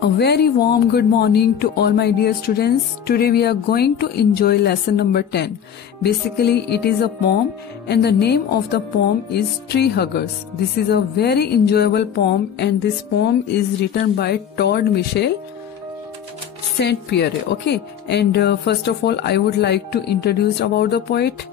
A very warm good morning to all my dear students. Today we are going to enjoy lesson number 10. Basically it is a poem and the name of the poem is Tree Huggers. This is a very enjoyable poem and this poem is written by Claude Michel Saint-Pierre. Okay, and first of all I would like to introduce about the poet.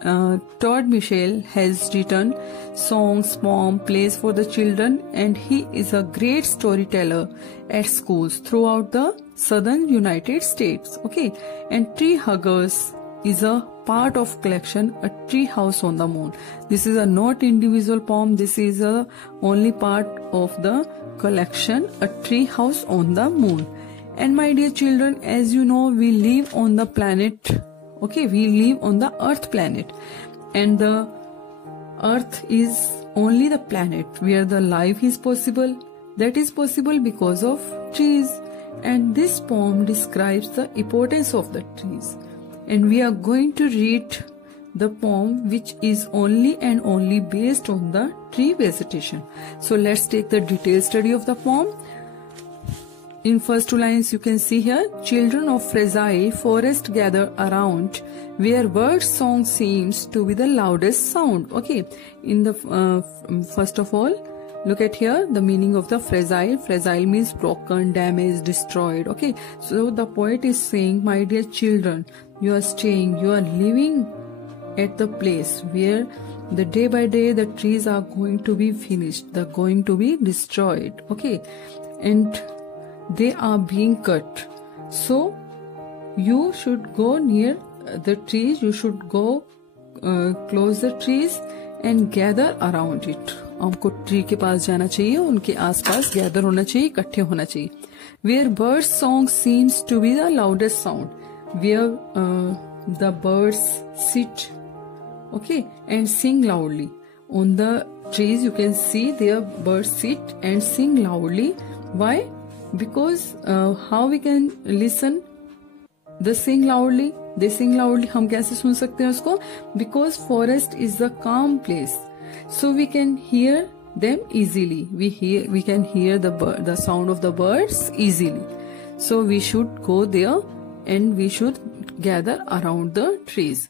Claude Michel has written songs, poems, plays for the children and he is a great storyteller at schools throughout the southern United States. Okay, and Tree Huggers is a part of collection A Tree House on the Moon. This is a not individual poem, this is a only part of the collection A Tree House on the Moon. And my dear children, as you know, we live on the planet. Okay, we live on the Earth planet and the Earth is only the planet where the life is possible. That is possible because of trees, and this poem describes the importance of the trees. And we are going to read the poem which is only and only based on the tree vegetation. So let's take the detailed study of the poem. In first two lines you can see here, children of fragile forest gather around where bird song seems to be the loudest sound. Okay, in the first of all, look at here the meaning of the fragile. Fragile means broken, damaged, destroyed. Okay, so the poet is saying, my dear children, you are staying, you are living at the place where the day by day the trees are going to be finished, they're going to be destroyed. Okay, and they are being cut. So you should go near the trees, you should go close the trees and gather around it. हमको tree के पास जाना चाहिए, उनके आसपास gather होना चाहिए, इकट्ठे होना चाहिए. Where birds song seems to be the loudest sound, where the birds sit, okay, and sing loudly. On the trees you can see their birds sit and sing loudly. Why? Because how we can listen the sing loudly, they sing loudly. हम कैसे सुन सकते हैं उसको? Because forest is a calm place, so we can hear them easily. We can hear the sound of the birds easily. So we should go there and we should gather around the trees.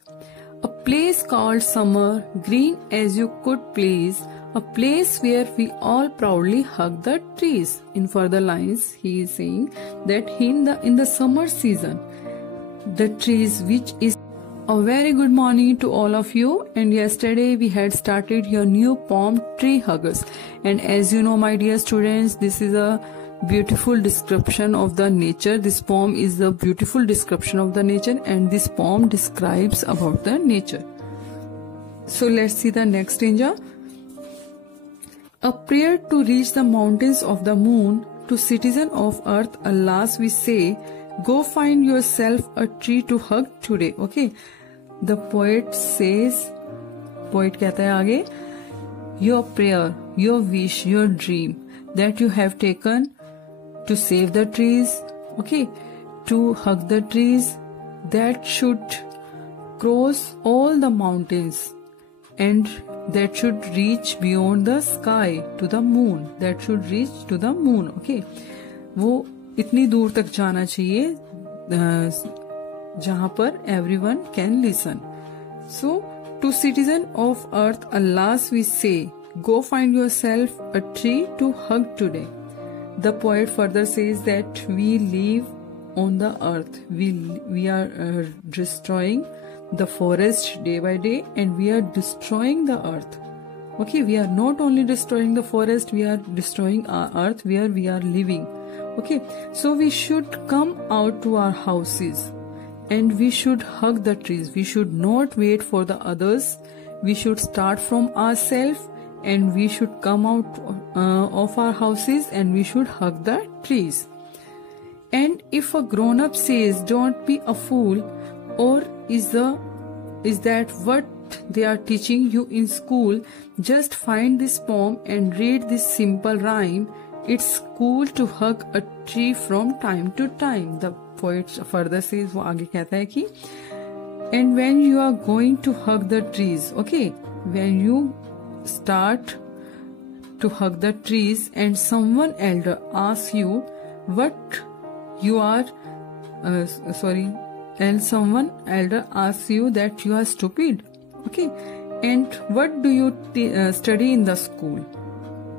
A place called summer, green as you could please. A place where we all proudly hug the trees. In further lines, he is saying that in the summer season, the trees, which is a very good morning to all of you. And yesterday we had started your new poem, Tree Huggers. And as you know, my dear students, this is a beautiful description of the nature. This poem is a beautiful description of the nature, and this poem describes about the nature. So let's see the next stanza. A prayer to reach the mountains of the moon, to citizen of earth, alas we say, go find yourself a tree to hug today. Okay, the poet says, poet कहता है आगे, your prayer, your wish, your dream that you have taken to save the trees, okay, to hug the trees, that should cross all the mountains and that should reach beyond the sky to the moon, that should reach to the moon. Okay, वो इतनी दूर तक जाना चाहिए जहां पर everyone can listen. So to citizen of earth, alas we say, go find yourself a tree to hug today. The poet further says that we live on the earth, we are destroying the forest day by day and we are destroying the earth. Okay, we are not only destroying the forest, we are destroying our earth where we are living. Okay, so we should come out to our houses and we should hug the trees. We should not wait for the others. We should start from ourselves and we should come out of our houses and we should hug the trees. And if a grown-up says, don't be a fool, or is that what they are teaching you in school, just find this poem and read this simple rhyme. It's cool to hug a tree from time to time. The poet further says, वो आगे कहता है कि, and when you are going to hug the trees, okay, when you start to hug the trees and someone elder asks you, what you are and someone elder asks you that you are stupid, okay, and what do you study in the school?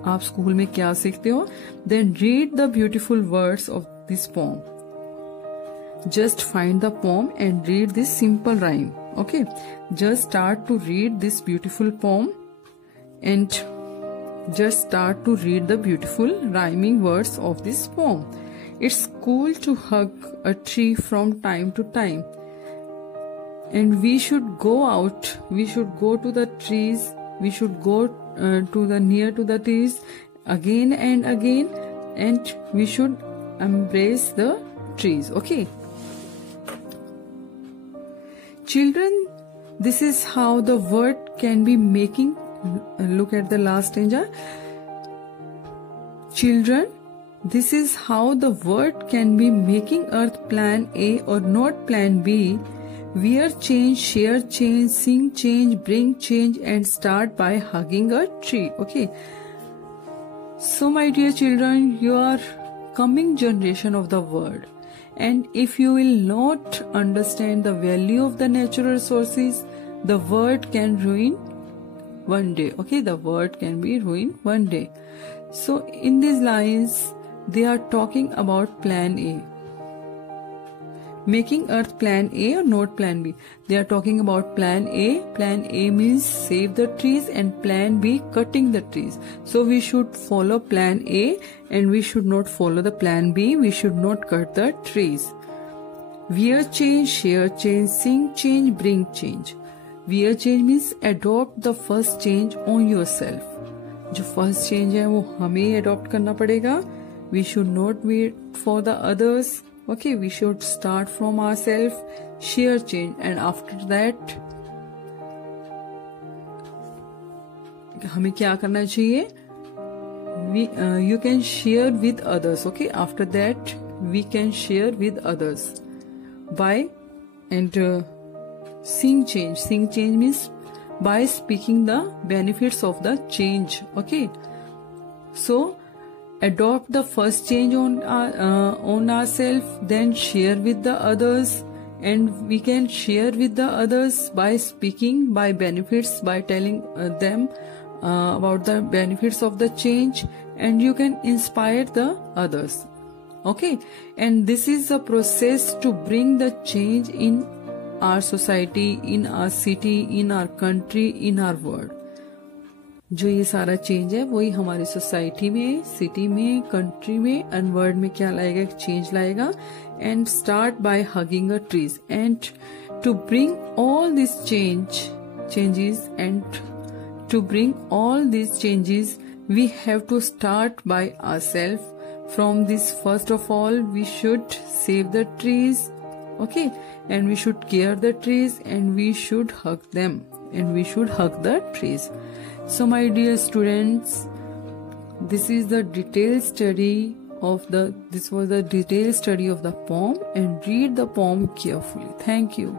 आप school में क्या सीखते हो? Then read the beautiful words of this poem. Just find the poem and read this simple rhyme. Okay, just start to read this beautiful poem and just start to read the beautiful rhyming words of this poem. It's cool to hug a tree from time to time, and we should go out. We should go to the trees. We should go near to the trees again and again, and we should embrace the trees. Okay, children, this is how the word can be making. Look at the last stanza. Children, this is how the word can be making earth plan A or not plan B. Wear change, share change, sing change, bring change, and start by hugging a tree. Okay. So my dear children, you are coming generation of the world. And if you will not understand the value of the natural resources, the world can ruin one day. Okay, the world can be ruined one day. So in these lines, they are talking about plan A. Making earth plan A or not plan B. They are talking about plan A. Plan A means save the trees, and plan B cutting the trees. So we should follow plan A and we should not follow the plan B. We should not cut the trees. Wear change, share change, sing change, bring change. Wear change means adopt the first change on yourself. जो first change है वो हमें adopt करना पड़ेगा. We should not wait for the others. Okay, we should start from ourselves, share change, and after that हमें क्या करना चाहिए? You can share with others. Okay, after that we can share with others by and sing change. Sing change means by speaking the benefits of the change. Okay, so adopt the first change on ourselves, then share with the others, and we can share with the others by speaking by benefits, by telling them about the benefits of the change, and you can inspire the others. Okay, and this is a process to bring the change in our society, in our city, in our country, in our world. जो ये सारा change है वही हमारी society में, city में, country में and world में क्या लाएगा? एक चेंज लाएगा. And start by hugging a trees and to bring all this changes and to bring all this changes we have to start by ourself. From this first of all we should save the trees. Okay, and we should care the trees, and we should hug them, and we should hug the trees. So my dear students, this was the detailed study of the poem, and read the poem carefully. Thank you.